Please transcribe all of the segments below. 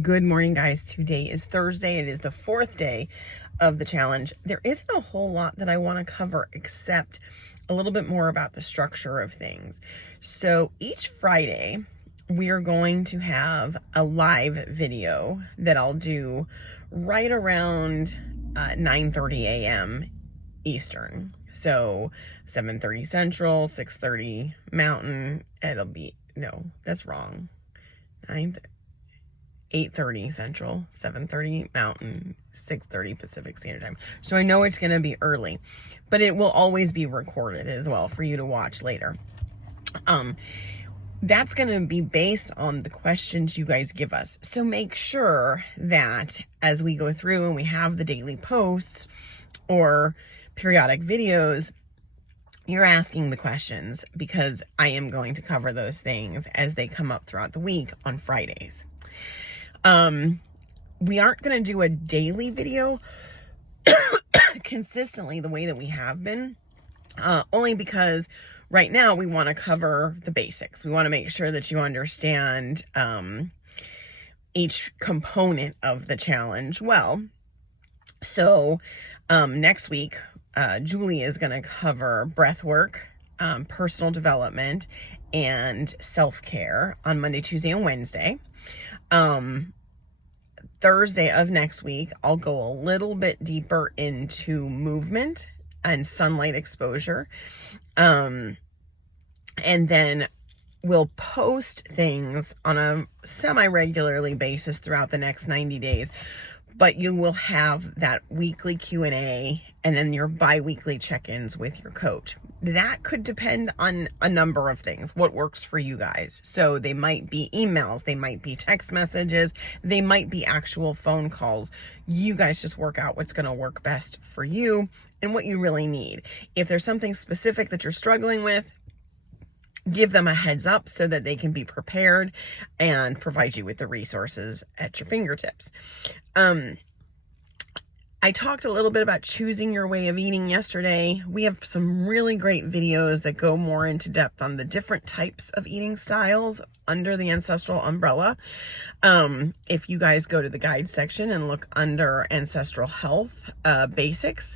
Good morning, guys. Today is Thursday. It is the fourth day of the challenge. There isn't a whole lot that I want to cover except a little bit more about the structure of things. So each Friday, we are going to have a live video that I'll do right around 9:30 a.m. Eastern. So 7:30 Central, 6:30 Mountain. It'll be, no, that's wrong. 8:30 Central, 7:30 Mountain, 6:30 Pacific Standard Time. So I know it's going to be early, but it will always be recorded as well for you to watch later. That's going to be based on the questions you guys give us. So make sure that as we go through and we have the daily posts or periodic videos, you're asking the questions, because I am going to cover those things as they come up throughout the week on Fridays. We aren't going to do a daily video consistently the way that we have been, only because right now we want to cover the basics. We want to make sure that you understand each component of the challenge well. So next week, Julie is going to cover breath work, personal development, and self-care on Monday, Tuesday, and Wednesday. Thursday of next week, I'll go a little bit deeper into movement and sunlight exposure. And then we'll post things on a semi-regularly basis throughout the next 90 days. But you will have that weekly Q&A and then your bi-weekly check-ins with your coach. That could depend on a number of things, what works for you guys. So they might be emails, they might be text messages, they might be actual phone calls. You guys just work out what's going to work best for you and what you really need. If there's something specific that you're struggling with, give them a heads up so that they can be prepared and provide you with the resources at your fingertips. I talked a little bit about choosing your way of eating yesterday. We have some really great videos that go more into depth on the different types of eating styles under the Ancestral umbrella. If you guys go to the guide section and look under Ancestral Health Basics,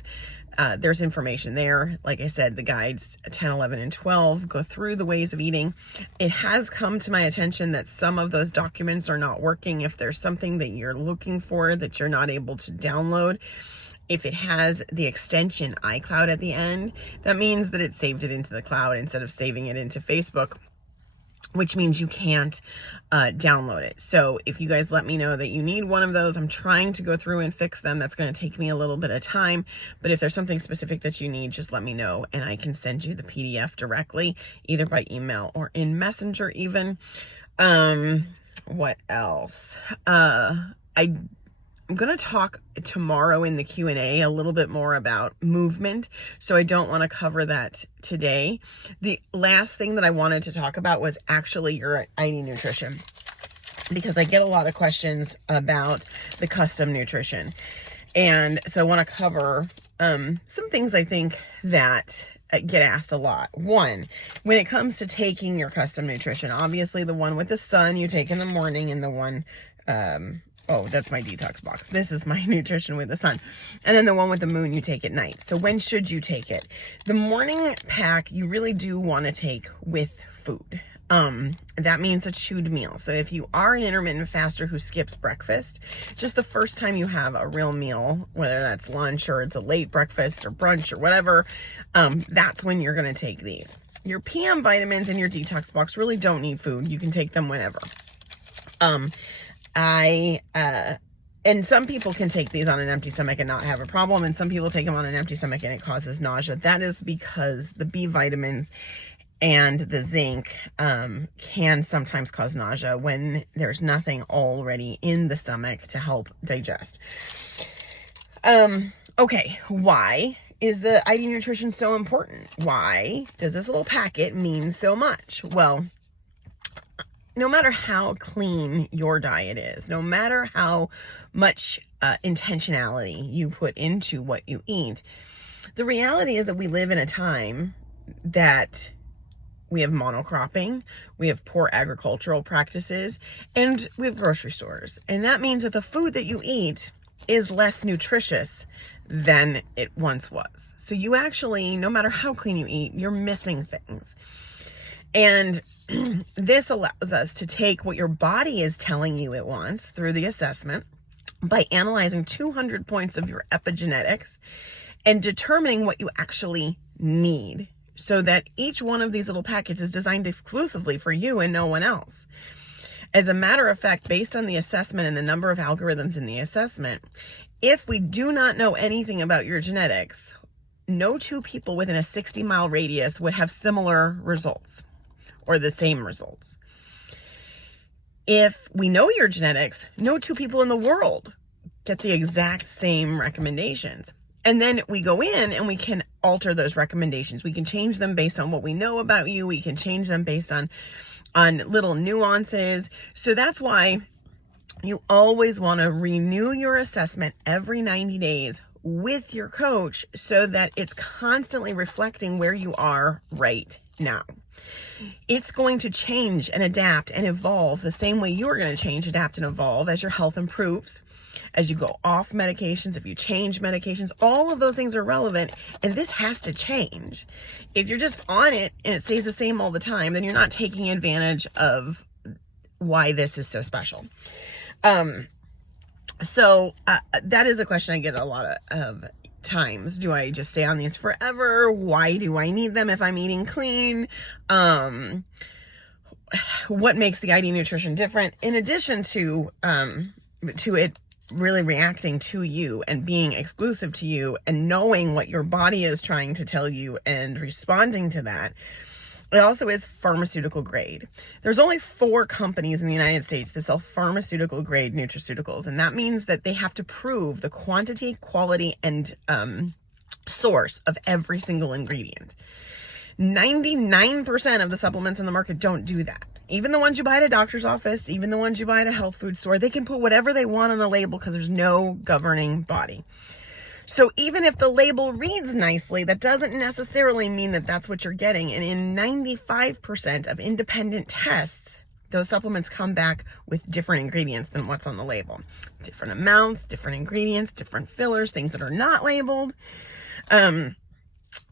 there's information there. Like I said, the guides 10, 11, and 12 go through the ways of eating. It has come to my attention that some of those documents are not working. If there's something that you're looking for that you're not able to download, if it has the extension iCloud at the end, that means that it saved it into the cloud instead of saving it into Facebook, which means you can't download it. So if you guys let me know that you need one of those, I'm trying to go through and fix them. That's going to take me a little bit of time, but if there's something specific that you need, just let me know and I can send you the PDF directly, either by email or in Messenger even. What else? I'm going to talk tomorrow in the Q&A a little bit more about movement, so I don't want to cover that today. The last thing that I wanted to talk about was actually your IDN nutrition, because I get a lot of questions about the custom nutrition. And so I want to cover some things I think that get asked a lot. One, when it comes to taking your custom nutrition, obviously the one with the sun you take in the morning, and the one oh, that's my detox box. This is my nutrition with the sun. And then the one with the moon you take at night. So when should you take it? The morning pack you really do want to take with food. That means a chewed meal. So if you are an intermittent faster who skips breakfast, just the first time you have a real meal, whether that's lunch or it's a late breakfast or brunch or whatever, that's when you're going to take these. Your PM vitamins and your detox box really don't need food. You can take them whenever. And some people can take these on an empty stomach and not have a problem, and some people take them on an empty stomach and it causes nausea. That is because the B vitamins and the zinc can sometimes cause nausea when there's nothing already in the stomach to help digest. Okay, why is the IDN nutrition so important? Why does this little packet mean so much? Well, no matter how clean your diet is, no matter how much intentionality you put into what you eat, the reality is that we live in a time that we have monocropping, we have poor agricultural practices, and we have grocery stores. And that means that the food that you eat is less nutritious than it once was. So you actually, no matter how clean you eat, you're missing things. And this allows us to take what your body is telling you it wants through the assessment by analyzing 200 points of your epigenetics and determining what you actually need, so that each one of these little packets is designed exclusively for you and no one else. As a matter of fact, based on the assessment and the number of algorithms in the assessment, if we do not know anything about your genetics, no two people within a 60-mile radius would have similar results or the same results. If we know your genetics, no two people in the world get the exact same recommendations. And then we go in and we can alter those recommendations. We can change them based on what we know about you. We can change them based on little nuances. So that's why you always want to renew your assessment every 90 days with your coach, so that it's constantly reflecting where you are right now. It's going to change and adapt and evolve the same way you're going to change, adapt, and evolve as your health improves, as you go off medications, if you change medications. All of those things are relevant, and this has to change. If you're just on it and it stays the same all the time, then you're not taking advantage of why this is so special. So that is a question I get a lot of times. Do I just stay on these forever? Why do I need them if I'm eating clean? What makes the IDN nutrition different? In addition to it really reacting to you and being exclusive to you and knowing what your body is trying to tell you and responding to that, it also is pharmaceutical grade. There's only 4 companies in the United States that sell pharmaceutical grade nutraceuticals, and that means that they have to prove the quantity, quality, and source of every single ingredient. 99% of the supplements in the market don't do that. Even the ones you buy at a doctor's office, even the ones you buy at a health food store, they can put whatever they want on the label because there's no governing body. So even if the label reads nicely, that doesn't necessarily mean that that's what you're getting. And in 95% of independent tests, those supplements come back with different ingredients than what's on the label. Different amounts, different ingredients, different fillers, things that are not labeled.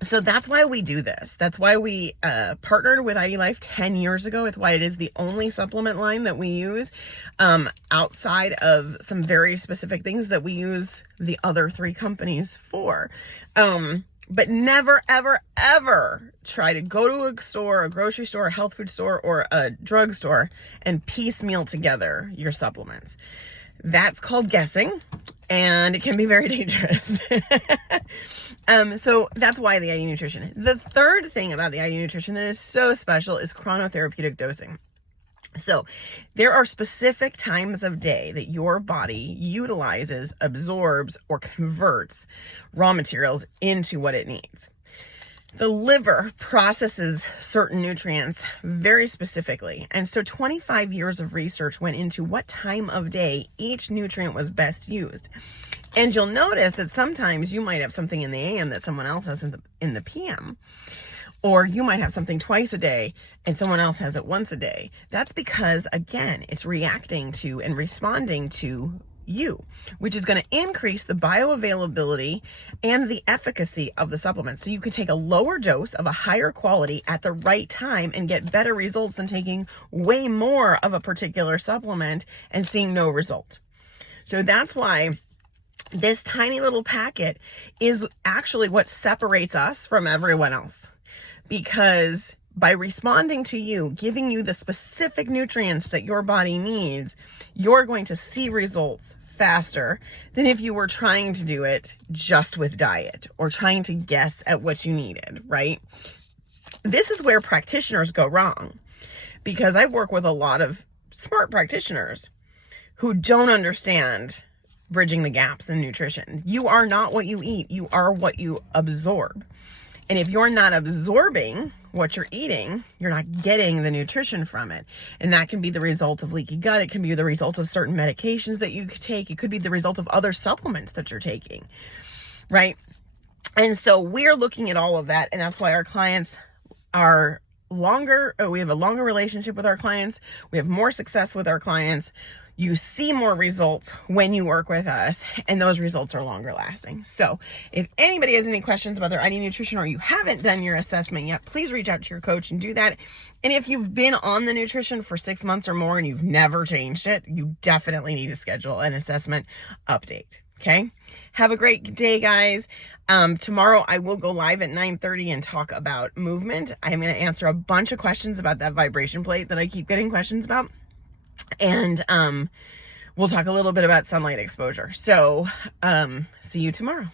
So that's why we do this. That's why we partnered with ID Life 10 years ago. It's why it is the only supplement line that we use outside of some very specific things that we use the other 3 companies for. But never, ever, ever try to go to a store, a grocery store, a health food store, or a drugstore and piecemeal together your supplements. That's called guessing, and it can be very dangerous. So that's why the IDN nutrition. The third thing about the IDN nutrition that is so special is chronotherapeutic dosing. So there are specific times of day that your body utilizes, absorbs, or converts raw materials into what it needs. The liver processes certain nutrients very specifically. And so 25 years of research went into what time of day each nutrient was best used. And you'll notice that sometimes you might have something in the AM that someone else has in the PM. Or you might have something twice a day and someone else has it once a day. That's because, again, it's reacting to and responding to you, which is going to increase the bioavailability and the efficacy of the supplement. So you can take a lower dose of a higher quality at the right time and get better results than taking way more of a particular supplement and seeing no result. So that's why this tiny little packet is actually what separates us from everyone else. Because by responding to you, giving you the specific nutrients that your body needs, you're going to see results faster than if you were trying to do it just with diet or trying to guess at what you needed, right? This is where practitioners go wrong, because I work with a lot of smart practitioners who don't understand bridging the gaps in nutrition. You are not what you eat. You are what you absorb. And if you're not absorbing what you're eating, you're not getting the nutrition from it. And that can be the result of leaky gut. It can be the result of certain medications that you could take. It could be the result of other supplements that you're taking, right? And so we're looking at all of that. And that's why our clients are we have a longer relationship with our clients. We have more success with our clients. You see more results when you work with us, and those results are longer lasting. So if anybody has any questions about their IDN nutrition, or you haven't done your assessment yet, please reach out to your coach and do that. And if you've been on the nutrition for 6 months or more and you've never changed it, you definitely need to schedule an assessment update. Okay. Have a great day, guys. Tomorrow I will go live at 9:30 and talk about movement. I'm going to answer a bunch of questions about that vibration plate that I keep getting questions about. And we'll talk a little bit about sunlight exposure. So see you tomorrow.